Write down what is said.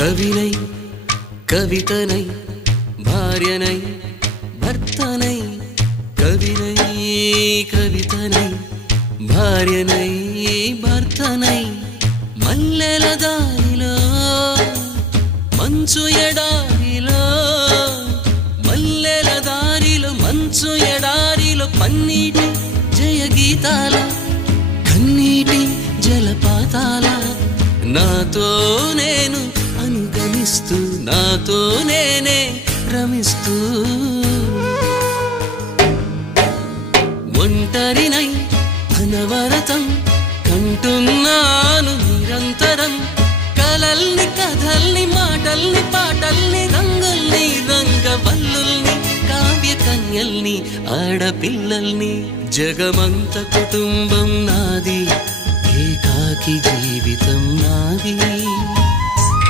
కవినై కవితనై భార్యనై భర్తనై కవినై కవితనై భార్యనై భర్తనై మల్లెల దారిలో మంచు ఎడారిలో మల్లెల దారిలో మంచు ఎడారిలో పన్నీటి జయగీతాల కన్నీటి జలపాతాల నాతో నేను అనుగమిస్తూ నాతో నేనే రమిస్తూ ఒంటరినై అనవరతం కంటున్నాను నిరంతరం కలల్ని కథల్ని మాటల్ని పాటల్ని రంగుల్ని రంగవల్లుల్ని కావ్య కన్యల్ని ఆడపిల్లల్ని జగమంత కుటుంబం నాది ఏకాకి జీవితం నాది